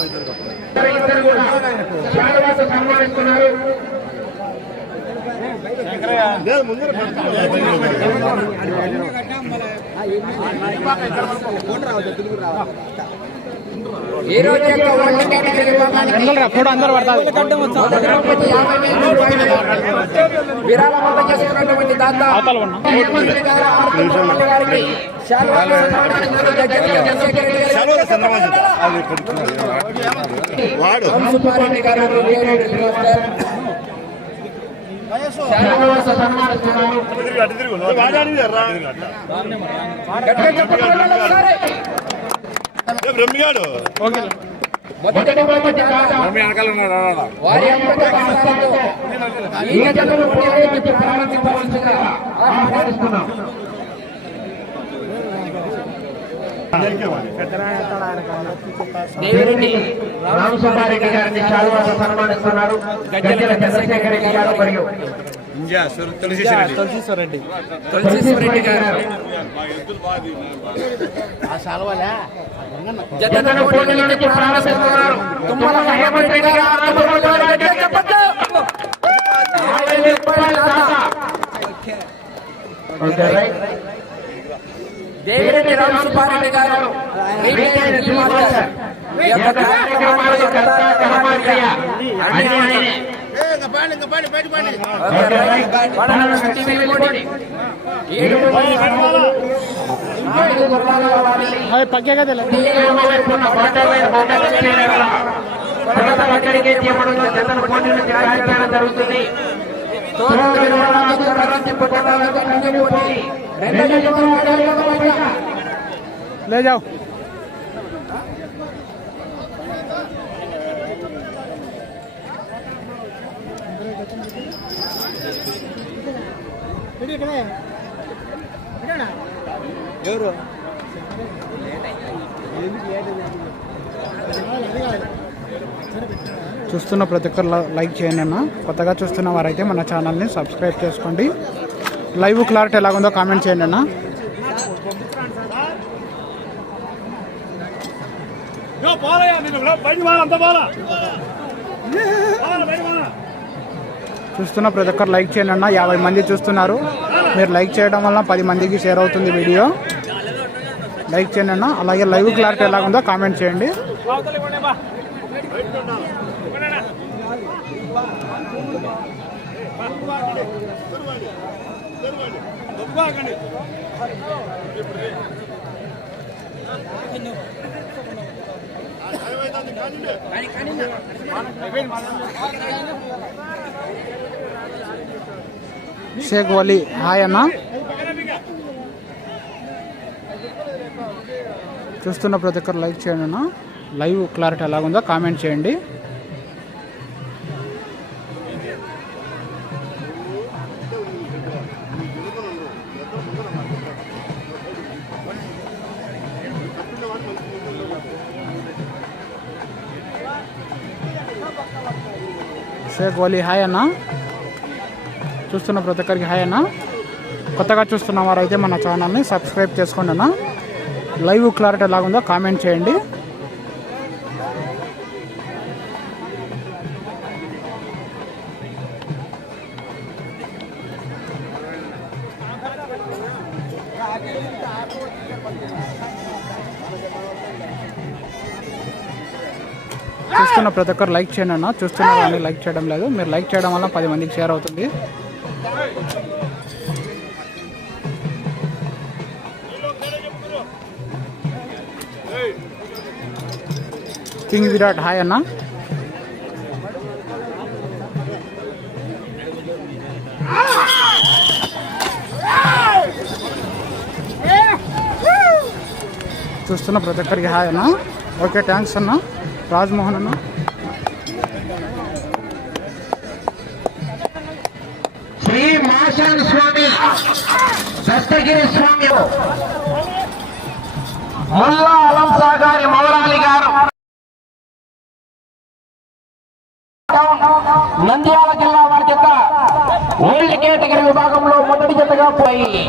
ఇద్దరు కూడా శాలువాతో సన్మానిస్తున్నారు ఈ రోజు యొక్క ఓట్ల విరాళమంతా చేసుకున్నటువంటి దాత గారికి శాలువాతో సన్మానిస్తున్నారు. జగ్గయ్య చంద్రశేఖర్ రెడ్డి గారు. గట్టిగా చెప్పండి. బ్రహ్మిగాడు మొదటి బహుమతి వారి అంతట కష్టాలతో ఈ జతను ఉపయోగించి ప్రారంభించవలసిందిగా ఆహ్వానిస్తున్నాం. దేవిరెడ్డి రామసుబ్బారెడ్డి గారిని శాలువాత సన్మానిస్తున్నారు గజ్జల చంద్రశేఖర్ రెడ్డి గారు మరియు తులసీశ్వరెడ్డి తులసీశ్వరెడ్డి గారు. ప్రారంభిస్తున్నారు. తుమ్మల హేమంత్ ఆర్తపల్లి గారు గట్టిగా చెప్పొద్దు. యాభై వేల దేవిరెడ్డి గారు పక్కే కదా తర్వాత అక్కడికి తీయబడిన జతల పోటీలు జరుగుతుంది. లే జాओ ఎవరు? చూస్తున్న ప్రతి ఒక్కరు లైక్ చేయండి అన్న. కొత్తగా చూస్తున్న వారైతే మన ఛానల్ని సబ్స్క్రైబ్ చేసుకోండి. లైవ్ క్లారిటీ ఎలాగుందో కామెంట్ చేయండి అన్న. చూస్తున్న ప్రతి ఒక్కరు లైక్ చేయండి అన్న. యాభై మంది చూస్తున్నారు. మీరు లైక్ చేయడం వల్ల పది మందికి షేర్ అవుతుంది వీడియో. లైక్ చేయండి అన్న. అలాగే లైవ్ క్లారిటీ ఎలాగుందో కామెంట్ చేయండి. షేక్ వలీ హాయ్ అన్న. చూస్తున్న ప్రతి ఒక్కరు లైక్ చేయండి అన్న. లైవ్ క్లారిటీ ఎలాగుందో కామెంట్ చేయండి. షేక్ వలీ హాయ్ అన్న. చూస్తున్న ప్రతి ఒక్కరికి హాయ్ అన్న. కొత్తగా చూస్తున్న వారైతే మన ఛానల్ని సబ్స్క్రైబ్ చేసుకోండి అన్న. లైవ్ క్లారిటీ ఎలాగుందో కామెంట్ చేయండి. చూస్తున్న ప్రతి ఒక్కరు లైక్ చేయండి అన్న. చూస్తున్న కానీ లైక్ చేయడం లేదు. మీరు లైక్ చేయడం వల్ల పది మందికి షేర్ అవుతుంది. కింగ్ విరాట్ హాయ్ అన్న. చూస్తున్న ప్రతి ఒక్కరికి హాయ్ అన్న. ఓకే థ్యాంక్స్ అన్నా. రాజ్మోహన్ అన్న శ్రీ మాషాన్ స్వామి దస్తగిరి స్వామి ముల్లా అలంసా గారి మౌరాలి గారు. నంద్యాల జిల్లా వారి జత ఓల్డ్ కేటగిరీ విభాగంలో మొదటి జతగా పోయి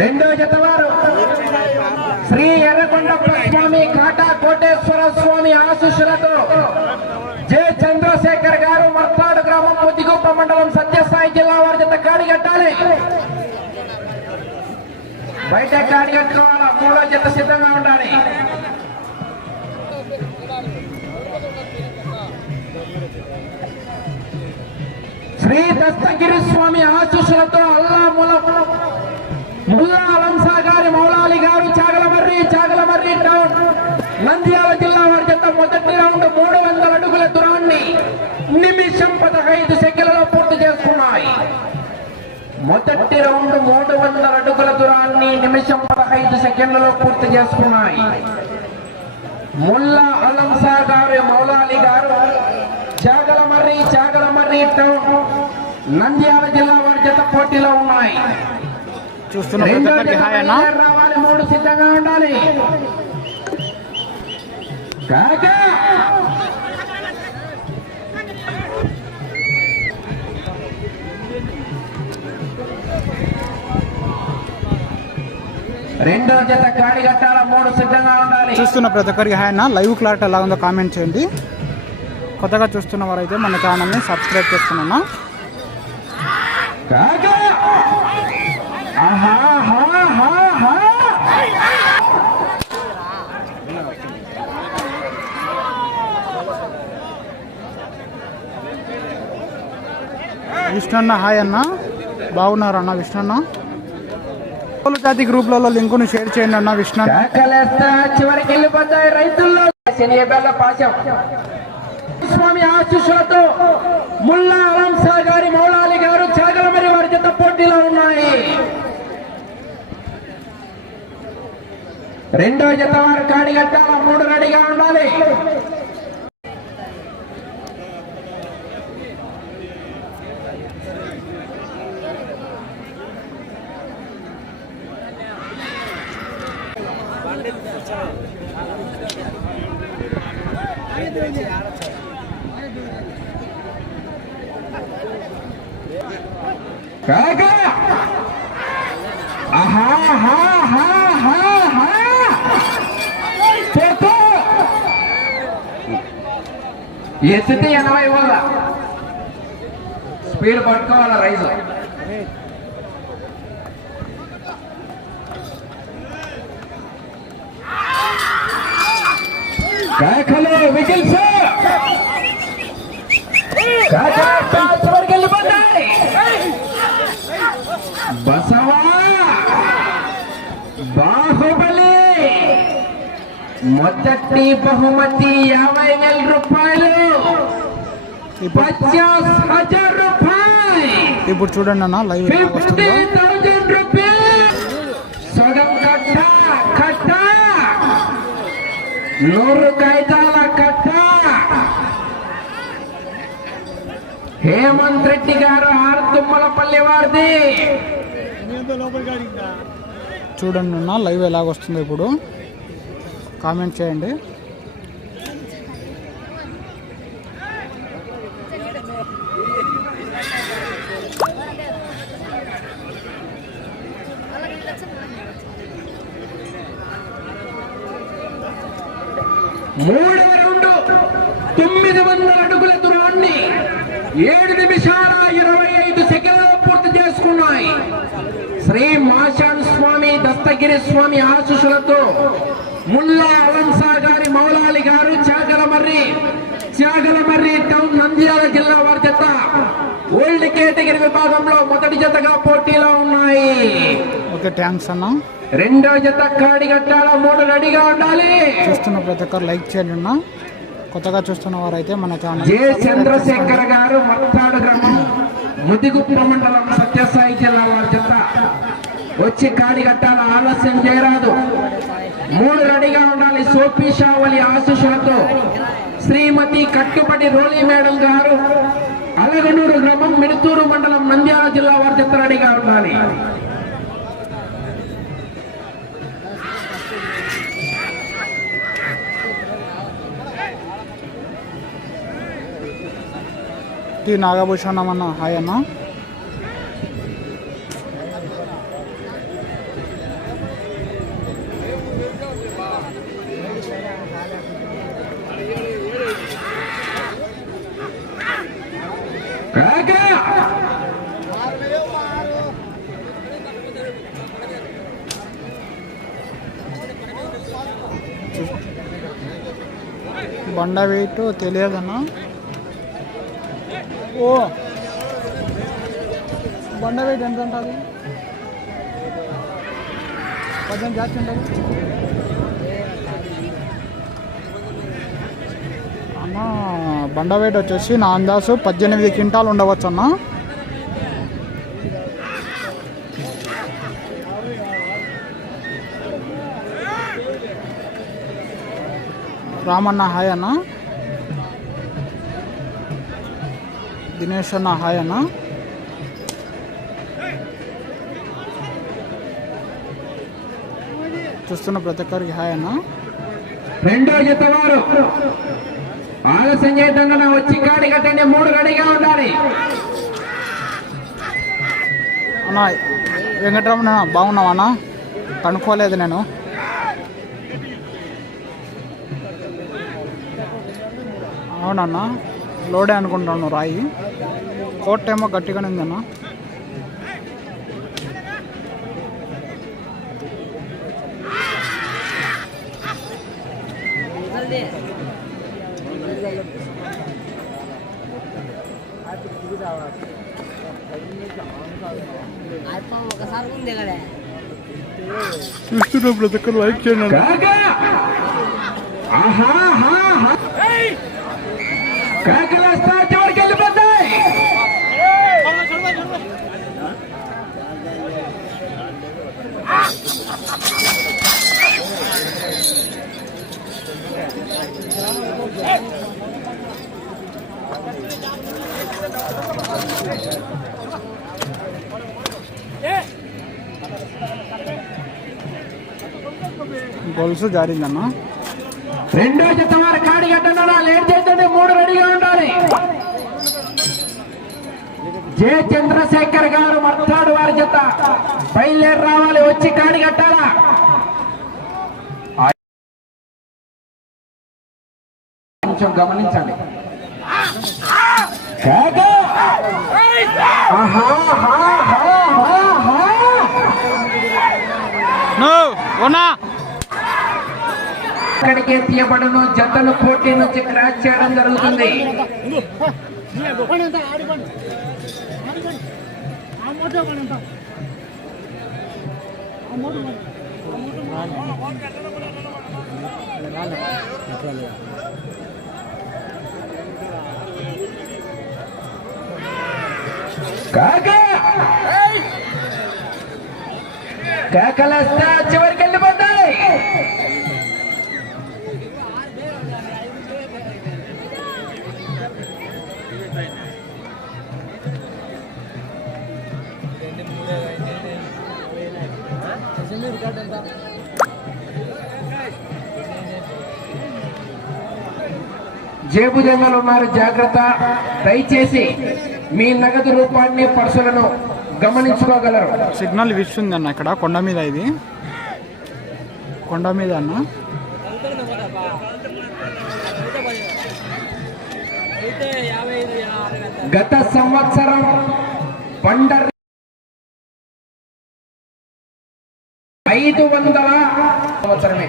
రెండో జతవారు శ్రీ ఎర్రకొండప్ప స్వామి కాటా కోటేశ్వర స్వామి ఆశీస్సులతో జె చంద్రశేఖర్ గారు మర్పాడు గ్రామం ముద్దిగుప్ప మండలం సత్యసాయి జిల్లా వారి జత కాడి కట్టాలి. బయట కాడి కట్టుకోవాలా? మూడో జత సిద్ధంగా ఉండాలి. శ్రీ దత్తగిరి స్వామి ఆశీస్సులతో అల్లా ముల. ముల్లా అలంసా గారి మౌలాలి గారు చాగలమర్రి చాగలమర్రి టౌన్ నంద్యాల జిల్లా వారి జత మొదటి రౌండ్ మూడు వందల అడుగుల దూరాన్ని నిమిషం పదహైదు సెకండ్లలో పూర్తి చేసుకున్నాయి. మొదటి రౌండ్ మూడు వందల అడుగుల దూరాన్ని నిమిషం పదహైదు సెకండ్లలో పూర్తి చేసుకున్నాయి. ముల్లా అలంసా గారు మౌలాలి గారు చాగలమర్రి చాగలమర్రి టౌన్ నంద్యాల జిల్లా వారి జత పోటీలో ఉన్నాయి. రావాలి మూడు సిద్ధంగా ఉండాలి. రెండో జత కాడి కట్టాల మూడు సిద్ధంగా ఉండాలి. చూస్తున్న ప్రతి ఒక్కరికి హాయ్ అన్న. లైవ్ క్లారిటీ ఎలా ఉందో కామెంట్ చేయండి. కొత్తగా చూస్తున్న వారైతే మన ఛానల్ని సబ్స్క్రైబ్ చేసుకున్నా కాక! ఆహా హా హా హా! విష్ణు హాయ్ అన్న. బాగున్నారు అన్న విష్ణు అన్న పౌలు జాతి గ్రూప్లలో లింకును షేర్ చేయండి అన్న విష్ణు అన్న. కాకలేస్తా చివరికి వెళ్ళిపోతాయి రైతుల్లో శనియబెల్ల పాశం స్వామి ఆశీస్సులతో ముల్లా అలంసా గారి మౌలాలి గారు చాగలమరి వారి జత పోటీలో ఉన్నాయి. రెండో జత వారు కాడిగట్టాల మూడు రెడీగా ఉండాలి. ఎత్తితే ఎనభై వల్ల స్పీడ్ పట్టుకోవాలా రైస్ బసవా! బాహుబలి! మొదటి బహుమతి యాభై వేల రూపాయలు. ఇప్పుడు చూడండి అన్న లైవ్ వస్తుందో. నూరు కాగితాల కట్ట. హేమంత్ రెడ్డి గారు ఆరు తుమ్మలపల్లి వారిది. చూడండి అన్న లైవ్ ఎలాగ వస్తుందో ఇప్పుడు. కామెంట్ చేయండి. మూడవ రౌండ్ తొమ్మిది వందల అడుగుల దూరాన్ని ఏడు నిమిషాల ఇరవై ఐదు సెకండ్లలో పూర్తి చేసుకున్నాయి. శ్రీ మాషాన్ స్వామి దత్తగిరి స్వామి ఆశుషులతో ముల్లా అలంసా గారి మౌలాలి గారు చాగలమర్రి చాగలమర్రి టౌన్ నంద్యాల జిల్లా వారి చెత్త ఓల్డ్ కేటగిరీ విభాగంలో మొదటి జతగా పోటీలో ఉన్నాయి. ఓకే థ్యాంక్స్ అన్న. రెండో జత కాడి కట్టాల మూడు రెడీగా ఉండాలి. చూస్తున్న ప్రతి ఒక్కరు లైక్ చేయండి అన్న. కొత్తగా చూస్తున్న వారైతే మన ఛానల్ జె. చంద్రశేఖర్ గారు మత్తాడు గ్రామం ముదిగుప్ప మండలం సత్యసాయి జిల్లా వారి జత. వచ్చి కాడి కట్టాల ఆలస్యం చేయరాదు. మూడు రెడీగా ఉండాలి సోపి షావలి ఆశీస్సులతో శ్రీమతి కట్టుబడి రోలి మేడం గారు. అలగనూరు గ్రామం మిడుతూరు మండలం నంద్యాల జిల్లా వారు చిత్తరాడిగా ఉండాలి. నాగభూషణం అన్న హాయ్ అన్న. బండ వెయిట్ తెలియదన్నా. ఓ! బండ వెయిట్ ఎంత ఉంటుంది పద్దెనిమిది జాతి ఉంటుంది. అన్న బండ వెయిట్ వచ్చేసి నా అందాసు పద్దెనిమిది క్వింటాలు ఉండవచ్చు అన్నా రామన్న హాయ్ అన్న. దినేష్ అన్న హాయ్ అన్న. చూస్తున్న ప్రతి ఒక్కరికి హాయ్ అన్న. రెండో జత వారు ఆలస్యం చేయకుండా వచ్చి కాడి కట్టండి మూడు గడిగా ఉండాలి. అన్న వెంకటరమణ బాగున్నావా అన్న? కనుక్కోలేదు నేను. అవునన్న లోడే అనుకుంటాను రాయి. కోట్ ఏమో గట్టిగానే ఉందన్న ప్రతి ఒక్కరు లైక్ చేయండి ఆహా ఆహా, చివరికి వెళ్ళిపోతాయి. గొలుసు జారిందమ్మా. రెండో జత వారు కాడి కట్టండి లేట్ చేస్తుంది మూడు రెడీగా ఉండాలి. జే చంద్రశేఖర్ గారు మర్తాడు వారి జత. బయలుదేరి రావాలి. వచ్చి కాడి కట్టాలా కొంచెం గమనించండి. కాకా! అక్కడికే తీయబడను ఆహా. జతలు పోటీ నుంచి క్రాచ్ చేయడం జరుగుతుంది. కాకా! కేకలేస్తే చివరికి వెళ్ళిపోతాయి. జేబు దొంగలు ఉన్నారు జాగ్రత్త. దయచేసి మీ నగదు రూపాన్ని పర్సులను గమనించుకోగలరు. సిగ్నల్ విస్తుంది అన్న ఇక్కడ కొండ మీద ఇది. కొండ మీద అన్న. గత సంవత్సరం పండర్ ఐదు వందల సంవత్సరమే.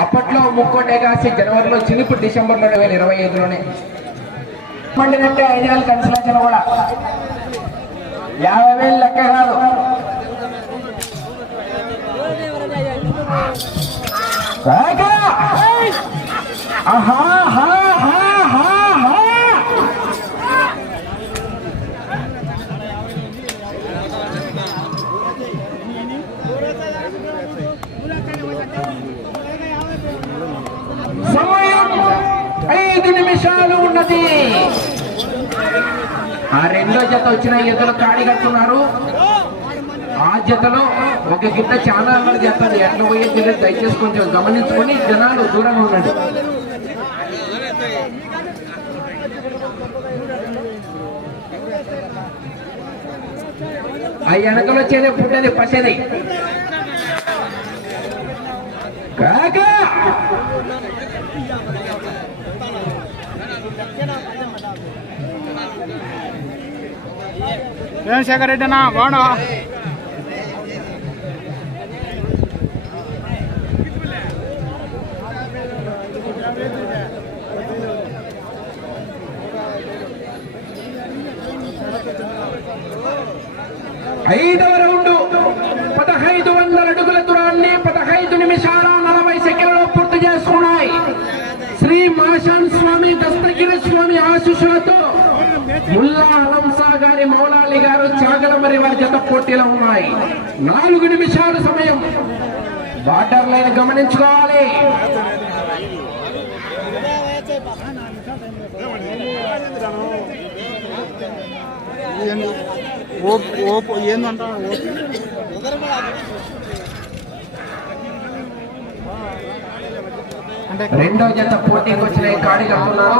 అప్పట్లో ముక్కోటే కాసి జనవరిలో చినుపు డిసెంబర్లో రెండు వేల ఇరవై ఐదులోనే. మండినట్టే ఐదు వేల కన్సలేషన్ కూడా యాభై వేలు లెక్క కాదు ఆహా, నిమిషాలు ఉన్నది. ఆ రెండో జత వచ్చిన ఎద్దులు కాడి కట్టున్నారు. ఆ జతలో ఒక గిట్ట చాలా మంది చేస్తుంది. ఎట్లా పోయే తెలియదు. దయచేసి కొంచెం గమనించుకొని జనాలు దూరంగా ఉండండి. ఆ వెనకలు వచ్చేది పుట్టేది పసేది కాకా! చంద్రశేఖర్ రెడ్డి అన్న బాగున్నా ఐదవ రౌండ్ పదహైదు వందల అడుగుల దూరాన్ని పదహైదు నిమిషాల నలభై సెకండ్లలో పూర్తి చేసుకున్నాయి శ్రీ మాషాన్ స్వామి దస్తగిరి స్వామి ఆశిషులతో ముల్లా అలంసా గారి మౌలాలి గారు చాగల మరి వారి జత పోటీలో ఉన్నాయి. నాలుగు నిమిషాల సమయం. బార్డర్ లైన్ గమనించుకోవాలి. ఏందంట రెండో జత పోటీకి వచ్చిన ఈ కాడి కడుతున్నారు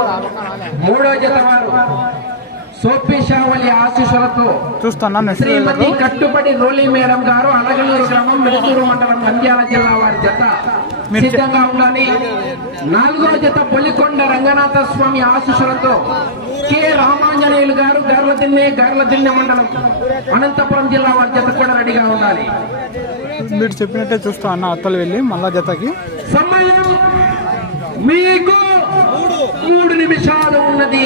మూడో జత వారు సోపి షావలి ఆశీస్సులతో చూస్తున్నా నెక్స్ట్ శ్రీమతి కట్టుబడి రోలి మేడం గారు అలగలూరు గ్రామం మెరుసూరు మండలం నంద్యాల జిల్లా వారి జత సిద్ధంగా ఉండాలి. నాలుగో జత పొలికొండ రంగనాథ స్వామి ఆశీస్సులతో కె రామాంజనేయులు గారు గర్లదిన్నె గర్లదిన్నె మండలం అనంతపురం జిల్లా వారి జత కూడా రెడీగా ఉండాలి. మీరు చెప్పినట్టే చూస్తా అన్న అత్తలు వెళ్ళి మళ్ళా జతకి. సమయం మీకు మూడు నిమిషాలు ఉన్నది.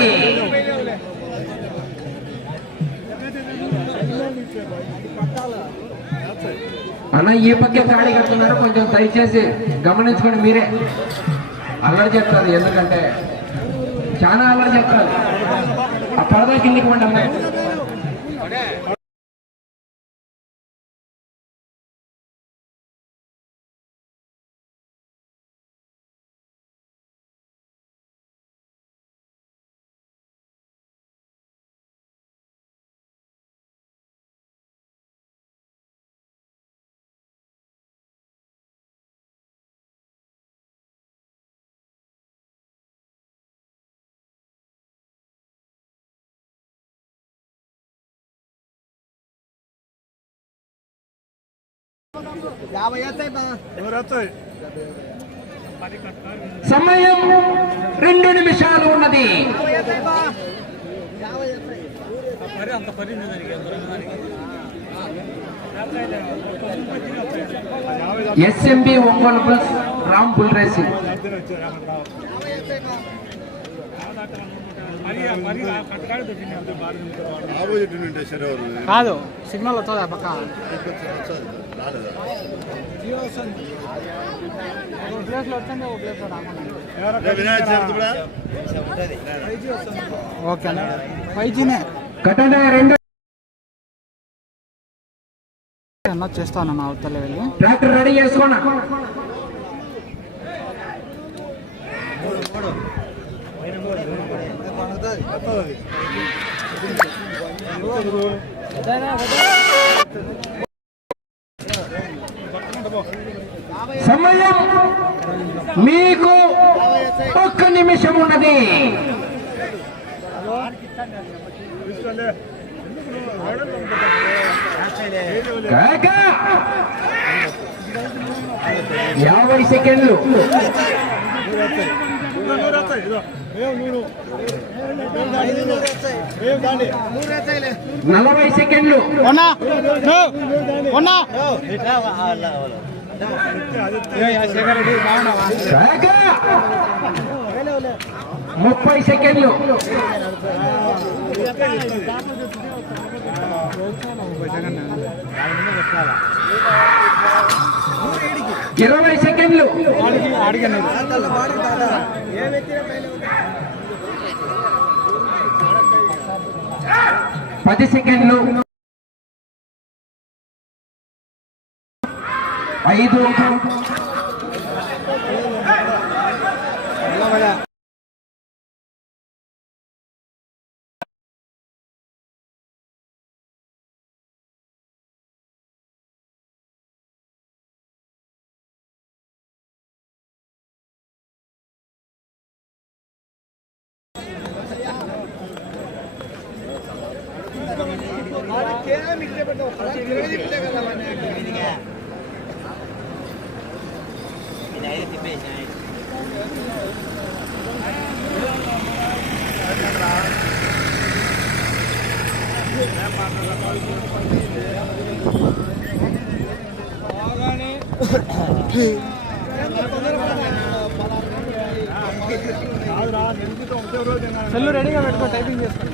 అన్న ఈ పక్కే గాడి కడుతున్నారు. కొంచెం దయచేసి గమనించుకోండి మీరే. అల్లరి చెప్తారు ఎందుకంటే చాలా అల్లరి చెప్తారు ఆ పరదా కిందికి వండి సమయం రెండు నిమిషాలు ఉన్నది. SMB Ongole bulls ram bull racing కాదు సిగ్నల్ వస్తుందా ఓకే ఫైవ్ జీనే ఘటన రెండు అన్న చేస్తాను నా అవతల వెళ్ళి ట్రాక్టర్ రెడీ చేసుకోండి మీకు ఒక్క కాక యాభై సెకండ్లు. నలభై సెకండ్లు. ఉన్నా ముప్పై సెకండ్లు. ఇరవై సెకండ్లు. పది సెకండ్లు. ఐదు. సెల్లు రెడీగా పెట్టుకో టైపింగ్ చేసుకో.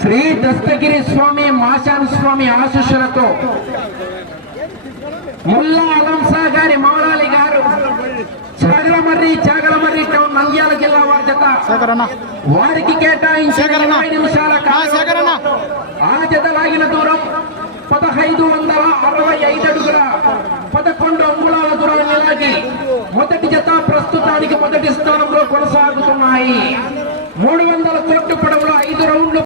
శ్రీ దస్తగిరి స్వామి మాశాన్ స్వామి ఆశీస్సులతో ముల్లా అలంసా గారి మౌలాలి గారు చాగలమర్రి చాగలమర్రి టౌన్ నంద్యాల జిల్లా వారి జత వారికి కేటాయించిన నిమిషాల ఆ జత లాగిన దూరం పదహైదు వందల అరవై ఐదు అడుగుల పదకొండు అంగుళాల దూరాన్ని మొదటి జత ప్రస్తుతానికి మొదటి స్థానంలో కొనసాగుతున్నాయి. మూడు వందల కోట్ల పడవలో ఐదు రౌండ్లు